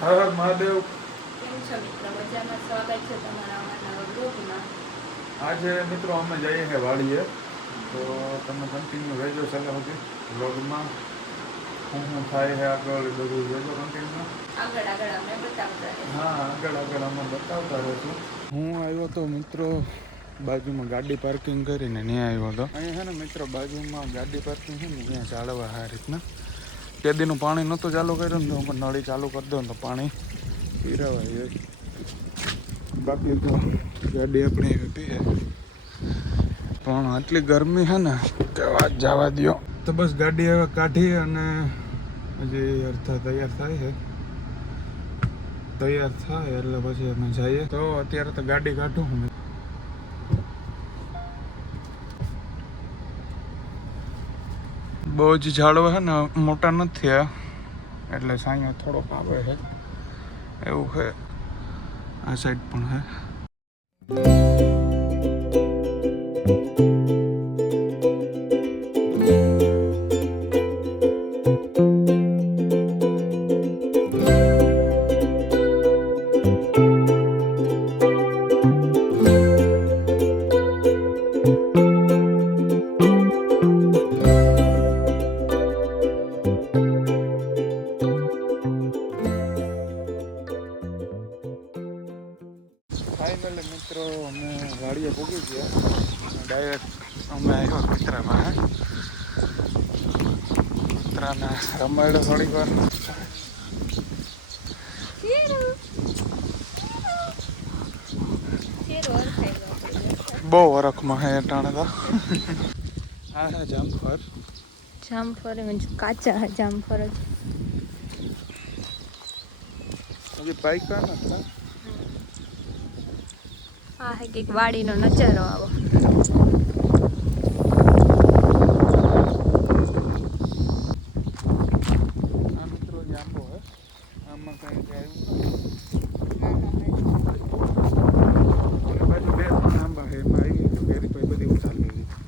હર હર મહાદેવ. કેમ છો મિત્રો? મજામાં? સ્વાગત છે તમારા અમારા ગ્રુપમાં. આજે મિત્રો અમે જઈએ છીએ વાડીએ, તો તમે કન્ટિન્યુ રહેજો સલાહ સુધી વ્લોગમાં. શું થાય છે આગળ બધું રહેજો કન્ટિન્યુ. આગળ અમે બતાવતા રહીશું. હા, આગળ અમે બતાવતા રહીશું. હું આવ્યો તો મિત્રો બાજુમાં ગાડી પાર્કિંગ કરીને ત્યાં આવ્યો હતો. અહીંયા છે ને મિત્રો બાજુમાં ગાડી પાર્કિંગ છે ને ત્યાં ચાલવા આ રીતના. કેદીનું પાણી નહોતું ચાલુ કર્યું ને તો નળી ચાલુ કરી દો ને તો પાણી પીરાવાય જાય. બાકી તો ગાડી આપણી એવી પીએ, પણ આટલી ગરમી છે ને કે વાત જવા દો. તો બસ ગાડી હવે કાઢી અને હજી અડધા તૈયાર થાય એટલે પછી અમે જઈએ. તો અત્યારે તો ગાડી કાઢું હું. બહુ જ ઝાડવા છે ને મોટા નથી થયા એટલે સાંયો થોડોક આવે છે એવું છે. આ સાઈડ પણ છે. ફાઇનલી મિત્રો અમે વાડીએ પહોંચી ગયા. ડાયરેક્ટ અમે આવ્યા કૂતરામાં. કૂતરાને રમાડ્યો થોડીક વાર. બહુ વરખમાં હે ટાણે તો. આ હે જામફળ. જામફળ કાચા જામફળ જ. હજી પાક્યા નથી. આ હે કંઈક વાડીનો નજારો આવો. આ મિત્રો આંબો હે. આમાં કઈ આવ્યું બાજુ બે આંબા હે. એમાં આવી તો કેરી પછી બધી ઉતારી લીધી.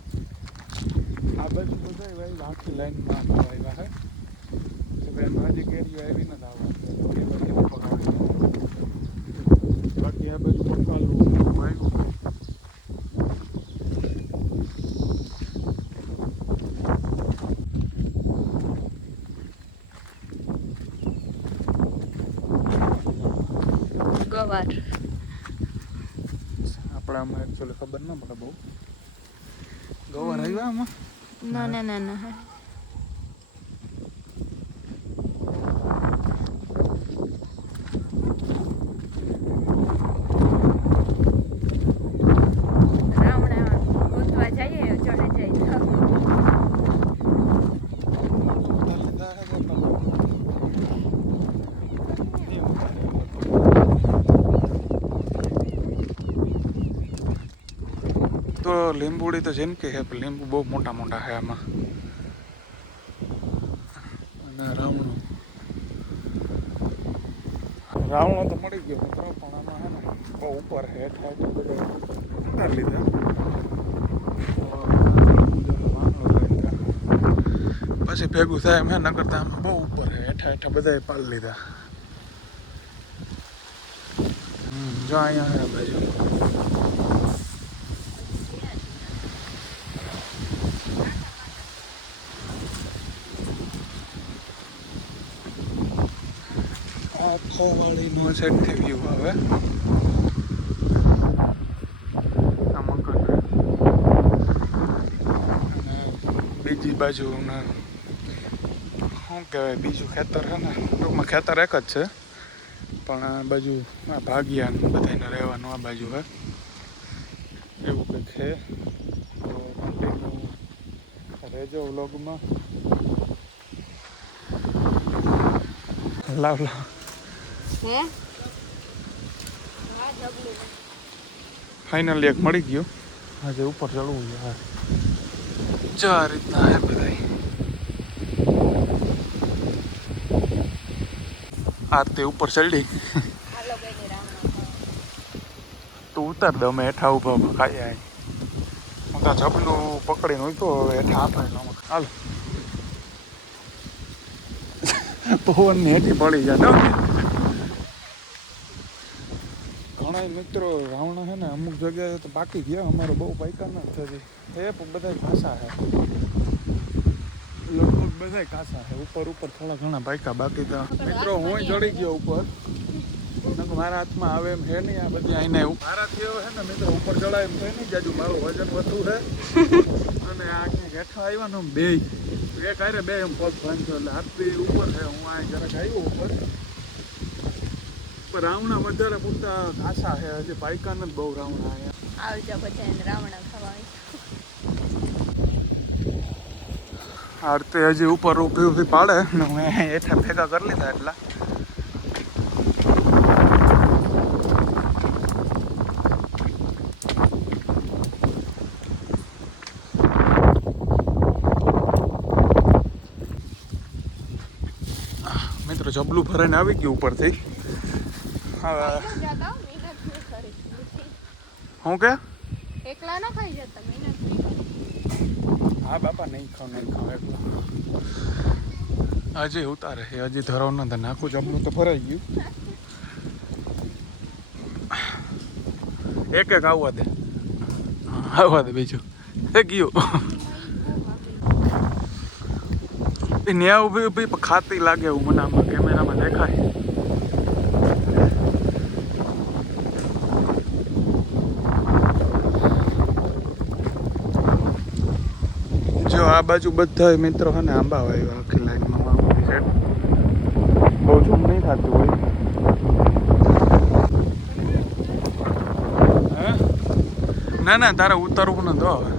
આ બાજુ બધા ભાઈ આખી લાઈનમાં આંબા આવ્યા હે. તો ભાઈ માજી કેરીઓ આવી નથી આવવા. બાકી આ બાજુ પપ્પાલું આવ્યું. ગવાર આપણામાં એકચ્યુઅલી ખબર ના પડે બહુ. ગવાર આવ્યા આમાં? ના હે. તો લીંબુડી તો જેમ કે છે, લીંબુ બહુ મોટા મોટા છે આમાં. અને રાવણો તો મળી ગયો મિત્રો, પણ આમાં છે ને બહુ ઉપર હેઠ બધા ઉતારી લીધા. પછી ભેગું થાય એમ હે, ન કરતા આમાં બહુ ઉપર હેઠા બધા પાડી લીધા. જો અહીંયા છે બાજુ. આ ફોવાળીનો સાઈડથી વ્યૂ આવે. આ મકાન અને બીજી બાજુ શું કહેવાય, બીજું ખેતર છે ને. ટૂંકમાં ખેતર એક જ છે, પણ આ બાજુ આ ભાગ્યા બધાને રહેવાનું આ બાજુ હે એવું કંઈક છે. તો કન્ટિન્યુ રહેજો વ્લોગમાં. લાવ ફાઇનલી એક મળી ગયું. આજે ઉપર ચડવું યાર. જો આ રીતના હે બધા. આરતી ઉપર ચડી. તું ઉતાર દે, અમે હેઠા ઉભા ખાઈ આવી. હું ત્યાં ઝપલું પકડીને હોય તો હેઠા આપે. હાલ પવનની હેઠી પડી જાય. મિત્રો રાવણા છે ને અમુક જગ્યાએ તો પાકી ગયા, અમારો બહુ પાકા ના થતી એ બધા કાસા છે, લગભગ બધા કાસા છે. ઉપર થોડા ઘણા પાકા, બાકી તો મિત્રો હું ચડી ગયો ઉપર. મારા હાથમાં આવે એમ છે નહીં આ બધી આઈને એવું મારાથી એવું છે ને મિત્રો ઉપર ચડાય એમ થાય નહીં, જાજુ મારું વજન વધુ છે અને આ ક્યાંક હેઠા આવ્યા ને બે એક આરે બે એમ પગ ભાંધો એટલે હાથ બે ઉપર છે. હું આ જરાક આવ્યો ઉપર, પણ રાવણા વધારે પૂરતા કાસા છે, હજી પાયકા નથી બહુ રાવણા અહીંયા. આવજો પછી રાવણા ખાવા આરતી હજી ઉપર ઊભી પાડે ને હું હેઠા ભેગા કરી લીધા એટલા. મિત્રો જબલું ભરાઈને આવી ગયું ઉપરથી. હવે હું કે એકલા ના ખાઈ જતા મહેનત. હા બાપા નહીં ખાવ એકલા. હજી ઉતારે છે, હજી ધરાવ ના નાખું જબલું તો ભરાઈ ગયું. એક આવવા દે બીજું એ ગયું. ન્યા ઊભી ખાતી લાગે એવું મને આમાં કેમેરામાં દેખાય. જો આ બાજુ બધા મિત્રો છે ને આંબા વાવ્યા આખી લાઈનમાં સાઈડ. બહુ ઝૂમ નહીં થતું હોય. ના તારે ઉતારવું ન દો. હવે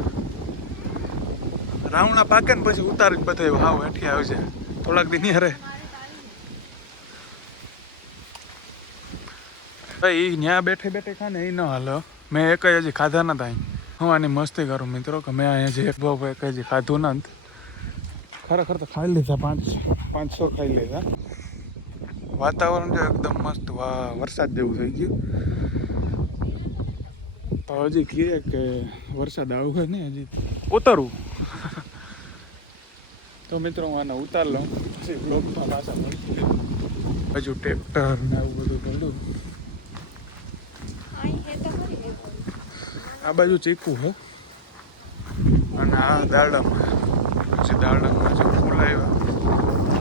રાવણા પાકે ને પછી ઉતારીને બધા હાવ હેઠી આવશે થોડાક દી ની હારે. ભાઈ ન્યા બેઠે ખા ને એ ન હાલો. મેં એક હજી ખાધા નતા. હું આની મસ્તી કરું મિત્રો કે મેં અહીંયા જે એક હજી ખાધું નથી. ખરેખર તો ખાઈ લીધા 500 ખાઈ લીધા. વાતાવરણ જો એકદમ મસ્ત વરસાદ જેવું થઈ ગયું. તો હજી કહે કે વરસાદ આવે ને હજી ઉતરવું. તો મિત્રો હું આને ઉતાર લઉં પછી બ્લોગમાં પાછા મળીએ. હજુ ટ્રેક્ટર ને આવું બધું ભલું. આ બાજુ ચીકુ છે અને આ દાડામાં પછી દાડામાં જો ફૂલ આવ્યા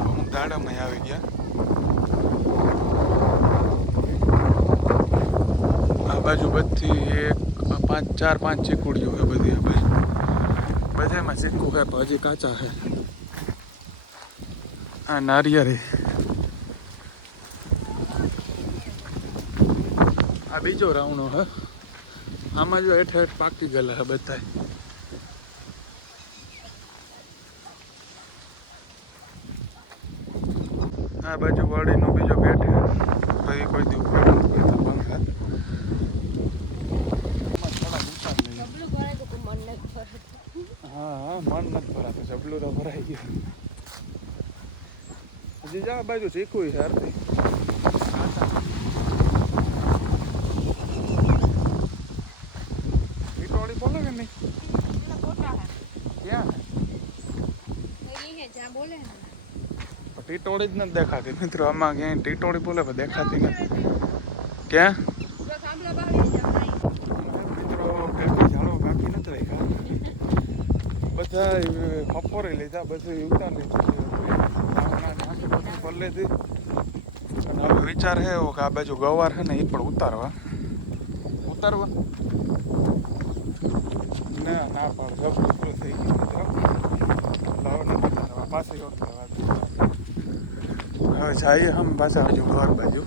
અમુક દાડામાં આવી ગયા. આ બાજુ બધી 4-5 ચીકુડીઓ છે બધી. આ બાજુ બધામાં ચીકુ છે પણ હજી કાચા છે. આ નારિયેળી. આ બીજો રાવણો હે. આમાં જો હેઠ પાકી ગયેલા હે બધા. આ બાજુ વાડીનો બીજો ગેટ હે. ભાઈ કોઈ દી ઉપર પંખા હા મન નથી ભરાતું. જબલું તો ભરાઈ ગયું. હજી જા બાજુ શીખવું છે આરતી. ટીટોળી બોલે કે નહીં? ક્યાં ટીટોળી જ નથી દેખાતી મિત્રો. આમાં ક્યાંય ટીટોળી બોલે પણ દેખાતી નથી. ક્યાં મિત્રો ઝાડો બાકી નથી રાખ્યા બધા. બપોરે લીધા બધું ઉતાર લીધું કરી લીધી. અને હવે વિચાર છે એવો કે આ બાજુ ગવાર છે ને એ પણ ઉતારવા ના પાડ જબરું પૂરું થઈ ગયું મિત્રો. લાવ નથી ઉતારવા પાછી ઉતારવા. હવે જઈએ હમ પાછા બાજુ ઘર બાજુ.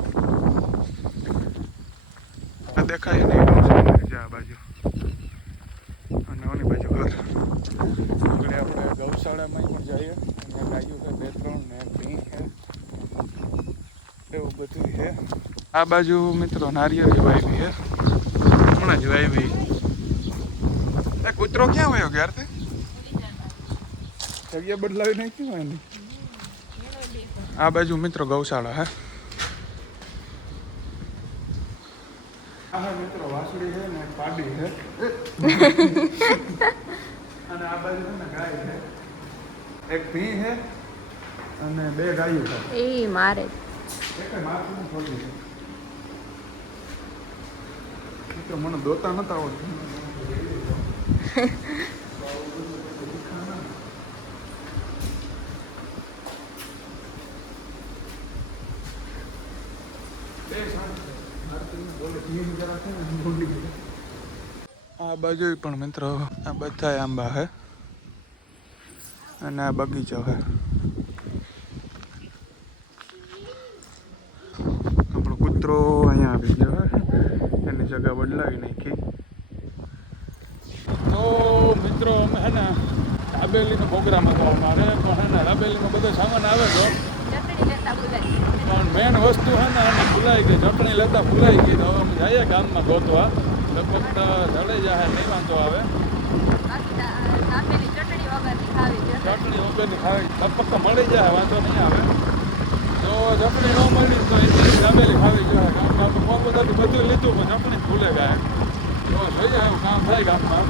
આ દેખાય નહીં આ બાજુ અને ઓની બાજુ ઘર. આગળ આપણે ગૌશાળામાં પણ જઈએ. ગાયું છે 2-3 ને ભીં છે એવું બધું છે. આ બાજુ મિત્રો નારિયેળી વાવી છે હમણાં જ વાવી. એ કૂતરો ક્યાં વયો ગયા તે? જગ્યા બદલાવી નાખી હોય ને. આ બાજુ મિત્રો ગૌશાળા હે. હા મિત્રો વાસળી છે ને પાડી છે. અને આ બાજુ છે ને ગાય છે. એક ભીં છે અને 2 ગાયું છે. એ મારે એક માથું છોડી છે. મિત્રો મને દોતા નતા આવડતું આ બાજુ પણ મિત્રો આ બધા આંબા હે અને આ બગીચો હે. આપણો કૂતરો અહીંયા આવી ગયો હે, એની જગ્યા બદલાવી નાખી. તો મિત્રો અમે હે ને દાબેલીનો પ્રોગ્રામ હતો અમારે, તો હે ને દાબેલીનો બધો સામાન આવે તો પણ મેન વસ્તુ હે ને એને ભૂલાઈ ગઈ, ચટણી લેતા ભૂલાઈ ગઈ. તો હવે અમે જઈએ ગામમાં ગોતવા, લગભગ જડે જાય નહીં વાંધો આવે. ચટણી વગરની ખાવી લગભગ તો મળી જાય, વાંધો નહીં આવે. તો ચટણી ન મળી તો એની દાબેલી ખાવી જોઈએ. ગામમાં તો બહુ બધાથી બધું લીધું પણ ચટણી ભૂલે ગયા. તો જોઈએ એવું કામ થાય ગામમાં.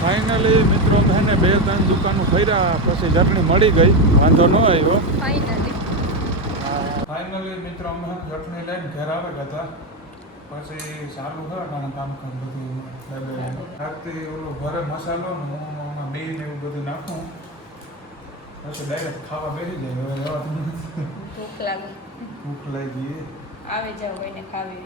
ફાઇનલી મિત્રો મેં 2-3 દુકાનો ફર્યા પછી ચટણી મળી ગઈ, વાંધો ન આવ્યો. ફાઇનલી મિત્રો અમે ચટણી લઈને ઘર આવે હતા. પછી ચાલુ છે મારા કામ બધું રાતે ઓલો ઘરે મસાલો ને હું બીન એવું બધું નાખું પછી ડાયરેક્ટ ખાવા બેસી જાય. હવે ભૂખ લાગી ભૂખ લાગી આવે જાવ કોઈને ખાવી.